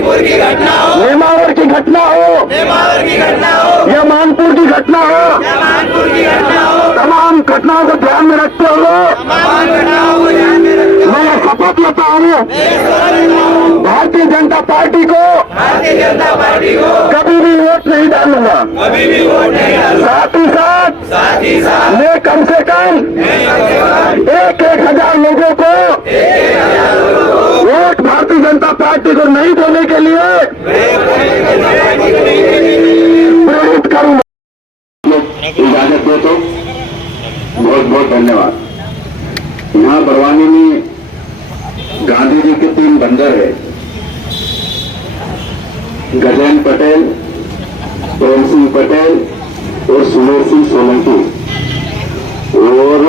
गाजीपुर की घटना हो, नेमावर की घटना हो, नेमावर की घटना हो, या मानपुर की घटना हो, या मानपुर की घटना हो, तमाम घटनाओं को ध्यान में रखते हुए तमाम घटनाओं को ध्यान में रखते हुए मैं शपथ लेता हूँ भारतीय जनता पार्टी को भारतीय जनता पार्टी को कभी भी वोट नहीं डालूंगा। कभी भी वोट नहीं डालूंगा। साथ ही साथ मैं मैं कम से कम 1,000 लोगों को वोट भारतीय जनता पार्टी को नहीं देने के लिए प्रेरित करूंगा। इजाजत दो तो बहुत बहुत धन्यवाद। यहाँ बरवानी में गांधी जी के 3 बंदर है, गजेंद्र पटेल, प्रेम सिंह पटेल और सुमेर सिंह सोलंकी, और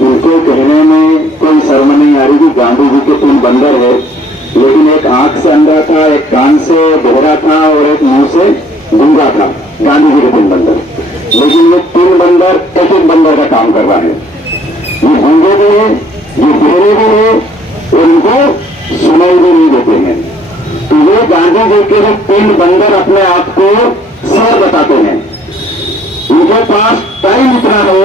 उनको कहने में कोई शर्म नहीं आ रही कि गांधी जी के 3 बंदर है, लेकिन एक आंख से अंधा था, एक कान से बहरा था और एक मुंह से गूंगा था। गांधी जी के 3 बंदर, लेकिन ये 3 बंदर एक एक बंदर का काम कर रहा है। ये गूंगे भी हैं, ये बहरे भी हैं और इनको सुनाई भी नहीं देते हैं। तो ये गांधी जी के 3 बंदर अपने आप को सर बताते हैं। उनके पास टाइम इतना है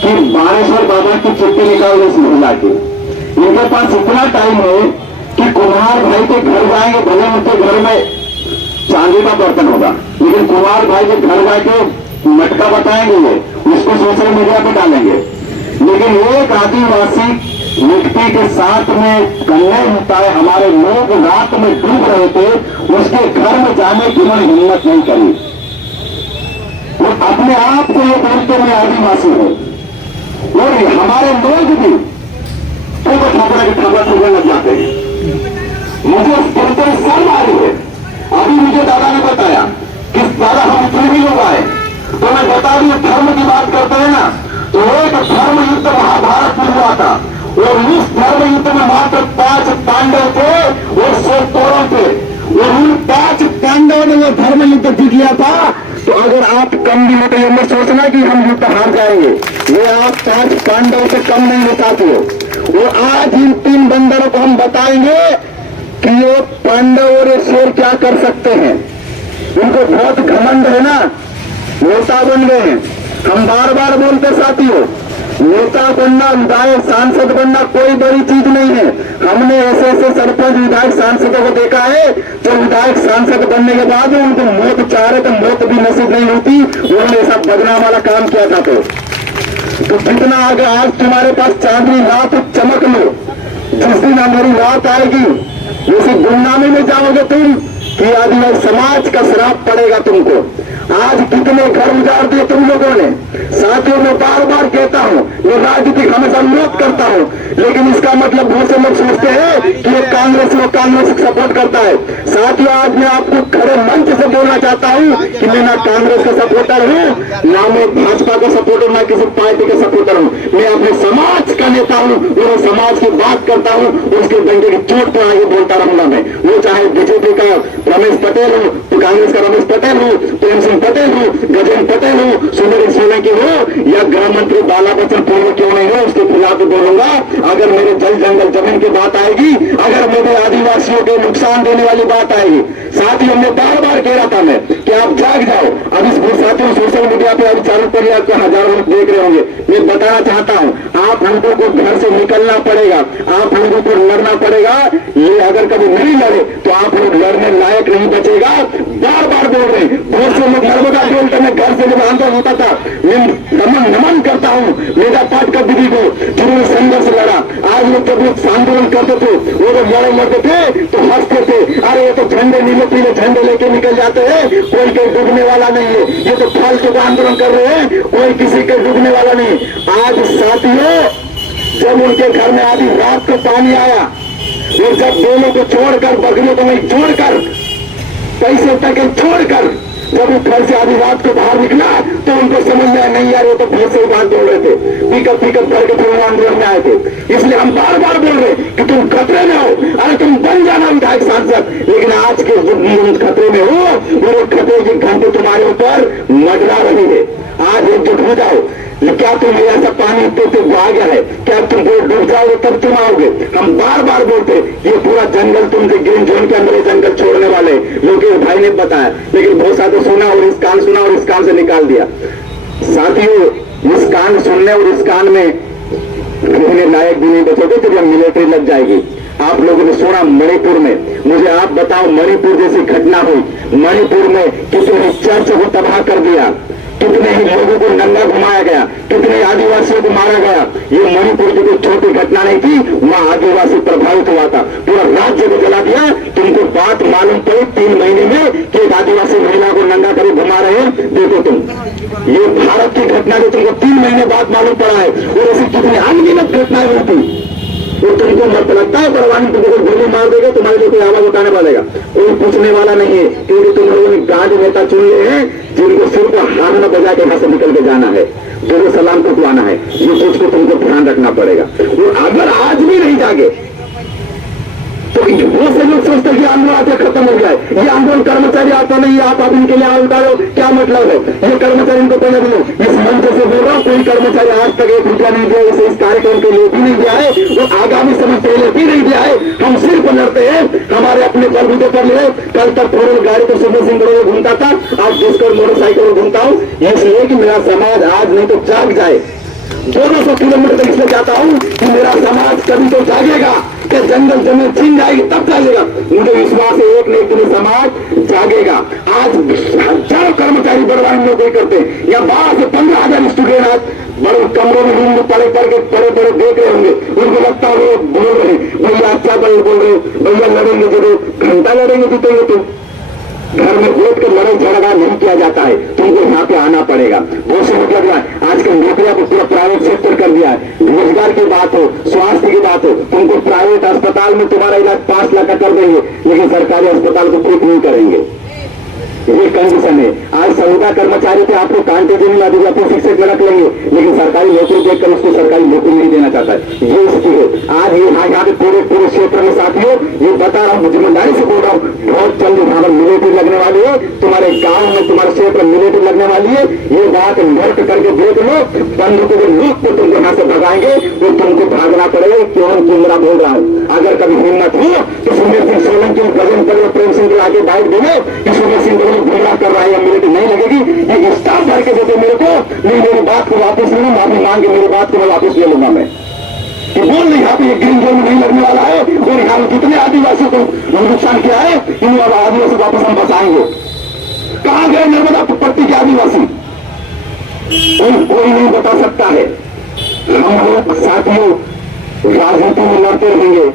कि बाणेश्वर बाबा की चिट्ठी निकाल इस महिला की। इनके पास इतना टाइम है कि कुमार भाई के घर जाएंगे, भले उनके घर में चांदी का बर्तन होगा, लेकिन कुमार भाई के घर जाके मटका बताएंगे, ये उसको सोशल मीडिया पे डालेंगे। लेकिन एक आदिवासी मिट्टी के साथ में कन्या होता है, हमारे लोग रात में डूब रहे थे, उसके घर में जाने की उन्होंने हिम्मत नहीं करी। वो अपने आप को ये बोलते हुए आदिवासी है, और हमारे लोग भी ठोकर ठोकर लग जाते हैं। मुझे बोलते शर्म आ रही है। अभी मुझे दादा ने बताया कि दादा हम इतने ही लोग आए, तो मैं बता दूं धर्म की बात करते हैं ना, तो एक धर्म युद्ध महाभारत में हुआ था, और उस धर्म युद्ध में मात्र 5 पांडव थे और 100 कौरव थे, और उन 5 पांडवों ने वो धर्म युद्ध जीत लिया था। तो अगर आप कम भी हो तो ये मत सोचना कि हम युद्ध हार जाएंगे, ये आप 5 पांडव से कम नहीं हो पाते हो। और आज इन 3 बंदरों को हम बताएंगे कि ये पांडव और ये शेर क्या कर सकते हैं। उनको बहुत घमंड है ना, नेता बन गए हैं। हम बार बार बोलते साथियों, नेता बनना, विधायक सांसद बनना कोई बड़ी चीज नहीं है। हमने ऐसे ऐसे सरपंच विधायक सांसदों को देखा है जो विधायक सांसद बनने के बाद उनको मौत चाह रहे तो मौत भी नसीब नहीं होती, उन्होंने ऐसा बदनाम वाला काम किया था। तो जितना आगे आज तुम्हारे पास चांदनी रात चमक लो, जिस दिन हमारी रात आएगी जैसे गुमनामी में जाओगे तुम कि आदिवासी समाज का श्राप पड़ेगा तुमको। आज कितने घर उजाड़ दिए तुम लोगों ने। साथियों मैं बार बार कहता हूँ, ये राजनीतिक हमेशा विरोध करता हूँ, लेकिन इसका मतलब बहुत से लोग सोचते हैं कि ये कांग्रेस को सपोर्ट करता है। साथियों आज मैं आपको खड़े मंच से बोलना चाहता हूँ कि मैं ना कांग्रेस का सपोर्टर हूँ, ना मैं भाजपा का सपोर्टर, ना किसी पार्टी का सपोर्टर हूँ। मैं अपने समाज का नेता हूँ, मेरे समाज की बात करता हूँ, उसके डंडे की चोट पर आगे बोलता रहूंगा मैं। वो चाहे बीजेपी का रमेश पटेल हो, तो कांग्रेस का रमेश पटेल हो, प्रेम सिंह पटेल हो, गजेंद्र पटेल हो, सुमेर सोलंकी हो, या गृह मंत्री बाला बच्चन पूर्व क्यों नहीं हो, उसके खिलाफ बोलूंगा। अगर मेरे जल जंगल जमीन की बात आएगी, अगर मेरे आदिवासियों को नुकसान देने वाली बात आएगी, साथियों हमने बार बार कह रहा था मैं कि आप जाग जाओ। अब इस साथियों सोशल मीडिया पे अभी चालू करिए, आपको हजारों लोग देख रहे होंगे। मैं बताना चाहता हूँ आप लोगों को घर से निकलना पड़ेगा, आप लोगों को लड़ना पड़ेगा। ये अगर कभी नहीं लड़े तो आप लोग लड़ने लायक नहीं बचेगा। बार बार बोल रहे बहुत से लोग नर्मदा बोलते मैं घर से जब आंदोलन होता था, मैं नमन करता हूँ मेरा पाठ का दीदी को जिन्होंने संघर्ष लड़ा। आज लोग जब लोग आंदोलन करते थे वो लोग लड़ते थे तो हंसते थे, अरे ये तो झंडे नीले पीले झंडे लेके निकल जाते हैं, कोई कोई डूबने वाला नहीं है, ये तो फालतू का आंदोलन कर रहे हैं, कोई किसी के डूबने वाला नहीं। आज साथियों जब उनके घर में आधी रात को पानी आया और जब दोनों को छोड़कर, बकरियों को नहीं छोड़कर, पैसे तक छोड़कर जब वो घर से आधी रात को बाहर निकला तो उनको समझ में आया नहीं यार ये तो घर से ही बात बोल रहे थे, पिकअप करके फिर आंदोलन में आए थे। इसलिए हम बार बार बोल रहे कि तुम खतरे में हो, अरे तुम बन जाना विधायक सांसद, लेकिन आज के खतरे में हो और खतरे की घंटे तुम्हारे ऊपर मंडरा रही है। आज एकजुट हो जाओ। क्या तुम ऐसा पानी तो आ गया है, क्या तुम डूब जाओगे तब तुम आओगे? हम बार बार बोलते ये पूरा जंगल तुमसे ग्रीन जोन के अंदर जंगल छोड़ने वाले लोग भाई ने बताया, लेकिन बहुत सारा सुना और इस कान सुना और इस कान से निकाल दिया। साथियों, इस कान सुनने और इस कान में रहने लायक भी नहीं बचोगे जब यह मिलिट्री लग जाएगी। आप लोगों ने सुना मणिपुर में, मुझे आप बताओ मणिपुर जैसी घटना हुई, मणिपुर में कितने चर्च को तबाह कर दिया, कितने ही लोगों को नंगा घुमाया गया, कितने आदिवासियों को मारा गया। ये मणिपुर की कोई छोटी घटना नहीं थी, वहां आदिवासी प्रभावित हुआ था, पूरा राज्य को जला दिया। तुमको बात मालूम पड़ी 3 महीने में कि एक आदिवासी महिला को नंगा कर घुमा रहे हैं, देखो तुम। ये भारत की घटना जो तुमको 3 महीने बाद मालूम पड़ा है, और ऐसी कितनी अनगिनत घटनाएं हुई थी। वो तुमको मत लगता है परवानी तुमको गोली मार देगा, तुम्हारे लिए कोई आवाज उठाने वालेगा, कोई पूछने वाला नहीं है, क्योंकि तुम लोगों ने गांधी नेता चुन लिए हैं जिनको सिर्फ हाथ न बजा के यहां से निकल के जाना है, दोनों सलाम कुटवाना है। ये चीज को तुमको ध्यान रखना पड़ेगा। और अगर आज भी नहीं जागे तो बहुत से लोग सोचते हैं कि आंदोलन आते खत्म हो जाए, ये आंदोलन कर्मचारी आता नहीं, आप इनके लिए आवाज उठा रहे हो, क्या मतलब है? ये कर्मचारी इनको पहले बोलो, इस मंच से बोल रहा हूं, कोई कर्मचारी आज तक 1 रुपया नहीं दिया, इस कार्यक्रम के लिए भी नहीं दिया है, और आगामी समय पहले भी नहीं दिया है। हम सिर्फ लड़ते हैं हमारे अपने बलबूते पर लिए। कल तक 4 गाड़ी तो सुबह सिंह में घूमता था, आज 10 मोटरसाइकिल में घूमता हूं, इसलिए कि मेरा समाज आज नहीं तो जाग जाए। 200 किलोमीटर तक इसलिए जाता हूं कि मेरा समाज कभी तो जागेगा, कि जंगल जमीन छीन जाएगी तब जागेगा। मुझे विश्वास है एक न एक दिन समाज जागेगा। आज हजारों कर्मचारी बड़वानी में कोई करते हैं, या 12 से 15,000 स्टूडेंट आज बड़े कमरों में रूम में पड़े देख रहे होंगे, उनको लगता है वो बोल रहे भैया अच्छा बोल रहे हो, भैया लड़ेंगे जरूर, घंटा लड़ेंगे जीतेंगे तुम। घर में बैठ कर लड़ाई झगड़ा नहीं किया जाता है, तुमको यहाँ पे आना पड़ेगा। बहुत से मतलब आजकल नौकरियां को पूरा प्राइवेट सेक्टर कर दिया है। रोजगार की बात हो, स्वास्थ्य की बात हो, तुमको प्राइवेट अस्पताल में तुम्हारा इलाज 5 लाख का कर देंगे, लेकिन सरकारी अस्पताल को ठीक नहीं करेंगे। ये कंडीशन है। आज संविदा कर्मचारी पे आपको कांटे देने लगे, आपको शिक्षक में रख लेंगे, लेकिन सरकारी नौकरी देखकर उसको सरकारी नौकरी नहीं देना चाहता है। ये स्थिति है आज। ये यहाँ पे पूरे क्षेत्र में साथियों, ये बता रहा हूँ, जिम्मेदारी से बोल रहा हूँ, बहुत जल्द यहाँ पर मिलिट्री लगने वाली है, तुम्हारे गांव में तुम्हारे क्षेत्र में मिलिट्री लगने वाली है। ये बात नोट करके देख लो, बंदूकों के लूट को तुमको यहाँ से भगाएंगे, वो तुमको भागना पड़ेगा। क्यों तुमरा बोल रहा हूँ, अगर कभी हिम्मत हो तो सुमेर सिंह सोलंकी भजन कर प्रेम सिंह के आगे बाइक देंगे कि सुमेर सिंह गुमराह कर रहा है या मिलिट्री नहीं लगेगी। ये स्टाफ भर के देते मेरे को, नहीं मेरी बात को वापस लेना, माफी मांग के मेरी बात को मैं वापस ले लूंगा। मैं कि बोल नहीं, यहाँ पे ये ग्रीन जोन में नहीं लगने वाला है, और यहाँ जितने आदिवासियों को नुकसान किया है इन आदिवासी वापस हम बचाएंगे। कहाँ गए नर्मदा पट्टी के आदिवासी? कोई नहीं बता सकता है। हम लोग साथियों राजनीति में लड़ते रहेंगे,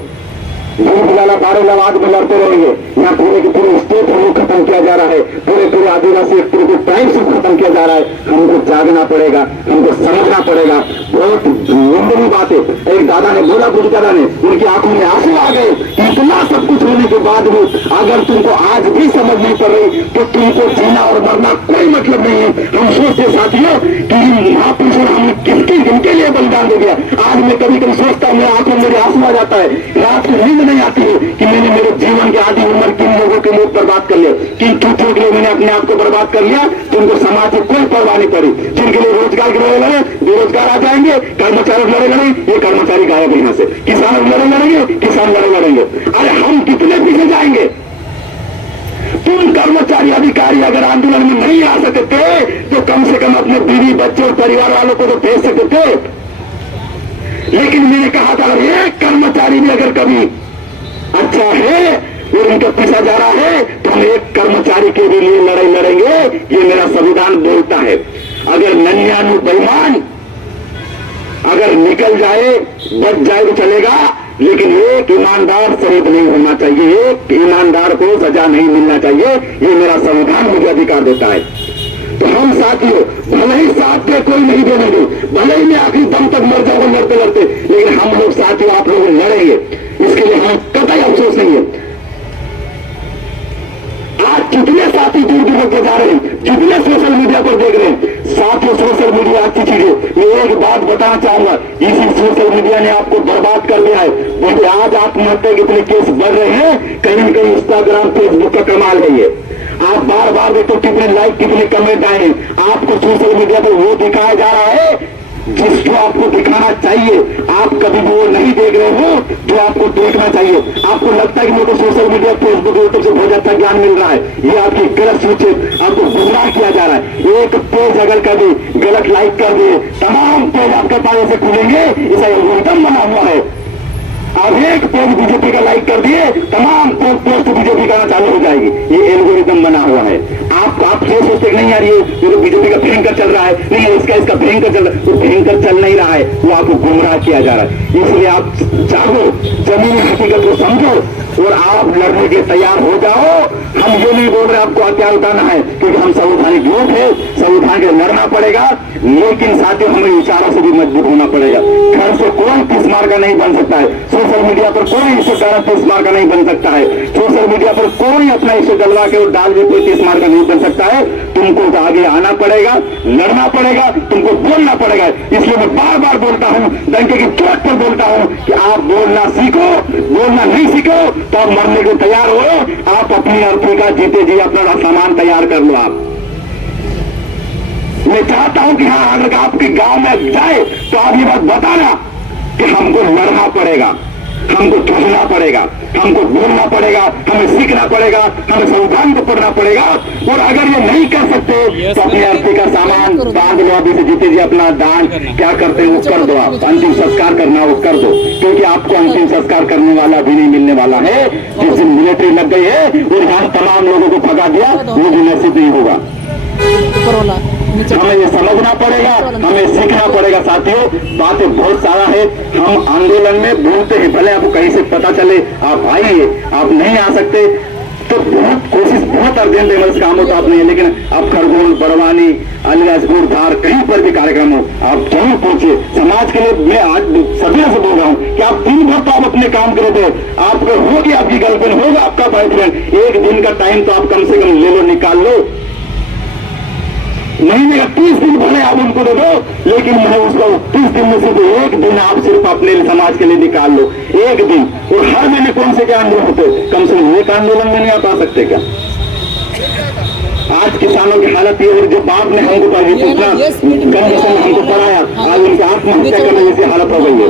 भूला 12 लवाद में लड़ते रहेंगे। यहाँ पूरे के पूरे स्टेट को खत्म किया जा रहा है, पूरे आदिवासी एक्टिविटी को टाइम से खत्म किया जा रहा है। हमको जागना पड़ेगा, हमको समझना पड़ेगा। बहुत निंदनीय बात है। एक दादा ने बोला, बुद्ध दादा ने, उनकी आंखों में आंसू आ गए। इतना सब कुछ होने के बाद भी अगर तुमको आज भी समझ नहीं पड़ रही तो तुमको जीना और मरना कोई मतलब नहीं है। हम सोचते साथियों कि महापुरुषों हमने किनके लिए बलिदान दे दिया। आज मैं कभी कभी सोचता हूँ, मेरी आंखों में मेरे आंसू आ जाता है, रात को नींद नहीं आती है कि मैंने मेरे जीवन की आधी उम्र किन लोगों के लिए बर्बाद कर लिया, किन चूचों के लिए मैंने अपने आप को बर्बाद कर लिया, जिनको समाज की कोई परवाह नहीं पड़ी, जिनके लिए रोजगार के लड़े लड़े, बेरोजगार आ जाएंगे, कर्मचारी लड़े लड़े, ये कर्मचारी गायब यहाँ से, किसान लड़े लड़ेंगे, किसान लड़े लड़ेंगे। अरे हम कितने पीछे जाएंगे? तुम कर्मचारी अधिकारी अगर आंदोलन में नहीं आ सकते थे तो कम से कम अपने बीवी बच्चे और परिवार वालों को तो भेज सकते थे। लेकिन मैंने कहा था अगर एक कर्मचारी भी अगर कभी अच्छा है और उनका पीछा जा रहा है तो हम एक कर्मचारी के भी लिए लड़ाई लड़ेंगे। ये मेरा संविधान बोलता है। अगर 99 बेईमान अगर निकल जाए, बच जाए तो चलेगा, लेकिन एक ईमानदार शहीद नहीं होना चाहिए, एक ईमानदार को सजा नहीं मिलना चाहिए। ये मेरा संविधान मुझे अधिकार देता है। तो हम साथियों भले ही साथ दे, कोई नहीं देने दे, भले ही मैं आखिरी दम तक मर जाऊंगा लड़ते लड़ते, लेकिन हम लोग साथियों आप लोग लड़ेंगे, इसके लिए हमें कतई अफसोस नहीं है। आज कितने साथी दूर दूर होते जा रहे हैं, कितने सोशल मीडिया पर देख रहे हैं। साथियों सोशल मीडिया अच्छी चीज है। मैं एक बात बताना चाहूंगा, इसी सोशल मीडिया ने आपको बर्बाद कर दिया है। बोलते आज आत्महत्या के इतने केस बढ़ रहे हैं, कहीं न कहीं इंस्टाग्राम फेसबुक का कमाल है। ये आप बार बार देखो कितने लाइक कितने कमेंट आए, आपको सोशल मीडिया पर वो दिखाया जा रहा है जिसको आपको दिखाना चाहिए। आप कभी वो नहीं देख रहे हो जो आपको देखना चाहिए। आपको लगता है कि मेरे को सोशल मीडिया फेसबुक यूट्यूब से बहुत अच्छा ज्ञान मिल रहा है, ये आपकी गलत सोच है, आपको गुमराह किया जा रहा है। एक पेज अगर कभी गलत लाइक कर दिए, तमाम पेज आपके पास ऐसे खुलेंगे, इसे एल्गोरिथम बना हुआ है। अब एक पेज बीजेपी का लाइक कर दिए, तमाम पोस्ट बीजेपी करना चालू हो जाएगी, ये एल्गोरिथम बना हुआ है। आप ये सोचते नहीं यार ये तो बीजेपी का भयंकर चल रहा है, नहीं इसका भयंकर चल रहा है, वो भयंकर चल नहीं रहा है, वो आपको गुमराह किया जा रहा है। इसलिए आप चाहो जमीनी हकीकत को समझो और आप लड़ने के तैयार हो जाओ। हम ये नहीं बोल रहे आपको हथियार उठाना है, क्योंकि हम संवैधानिक लोग हैं, संविधान के लड़ना पड़ेगा, लेकिन साथियों हमें विचारों से भी मजबूत होना पड़ेगा। घर से कोई तिस्मार का नहीं बन सकता है, सोशल मीडिया पर कोई इज्जतदार तिस्मार का नहीं बन सकता है, सोशल मीडिया पर कोई अपना इज्जत डलवा के और डाल के कोई तिस्मार का नहीं बन सकता है। तुमको तो आगे आना पड़ेगा, लड़ना पड़ेगा, तुमको बोलना पड़ेगा। इसलिए मैं बार बार बोलता हूं, डंके की चोट पर बोलता हूं कि आप बोलना सीखो, बोलना नहीं सीखो तो आप मरने को तैयार हो। आप अपनी अर्थी का जीते जी अपना सामान तैयार कर लो। आप मैं चाहता हूं कि हाँ अगर आपके गांव में जाए तो आप ये बात बताना कि हमको लड़ना पड़ेगा, हमको झूलना पड़ेगा, हमको बोलना पड़ेगा, हमें सीखना पड़ेगा, हमें संविधान को पढ़ना पड़ेगा। और अगर ये नहीं कर सकते तो अपनी अर्थी का सामान बांध लो, अभी से जीते जी अपना दान क्या करते हैं वो कर दो। आप अंतिम संस्कार करना वो कर दो, क्योंकि आपको अंतिम संस्कार करने वाला भी नहीं मिलने वाला है। जिस दिन मिलिट्री लग गई है और यहाँ तमाम लोगों को भगा दिया, वो भी नसीब नहीं होगा। हमें ये समझना पड़ेगा, हमें सीखना पड़ेगा। साथियों बातें बहुत सारा है, हम आंदोलन में बोलते हैं, भले आपको कहीं से पता चले आप आइए, आप नहीं आ सकते तो बहुत कोशिश, बहुत अर्जेंट एमरजेंसी काम होता आप नहीं, लेकिन आप खरगोन, बड़वानी, अलीराजपुर, धार कहीं पर भी कार्यक्रम हो आप जरूर पहुंचिए। समाज के लिए मैं आज सभी से बोल रहा हूं कि आप दिन भर तो आप अपने काम करो, तो आपको होगी आपकी गर्लफ्रेंड, होगा आपका बॉयफ्रेंड, एक दिन का टाइम तो आप कम से कम ले लो, निकाल लो। महीने का 30 दिन भले आप उनको दे दो, लेकिन मैं उसको 30 दिन में सिर्फ एक दिन आप सिर्फ अपने समाज के लिए निकाल लो, एक दिन। और हर महीने कौन से क्या आंदोलन होते, कम से कम एक आंदोलन में नहीं आप आ सकते क्या? आज किसानों की हालत ये है, जो बाप ने हमको हमको पढ़ाया, आज उनकी आत्महत्या करने जैसी हालत हो गई है,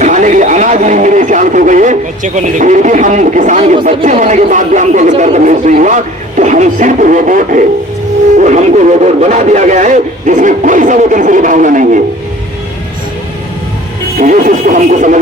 खाने के लिए अनाज नहीं मिले ऐसी हालत हो गई है। फिर भी हम किसान के बच्चे होने के बाद भी हमको अगर दर्द महसूस नहीं हुआ तो हम सिर्फ रोबोट है, और हमको रोबोट बना दिया गया है जिसमें कोई संवेदनशील भावना नहीं है। ये चीज को हमको समझ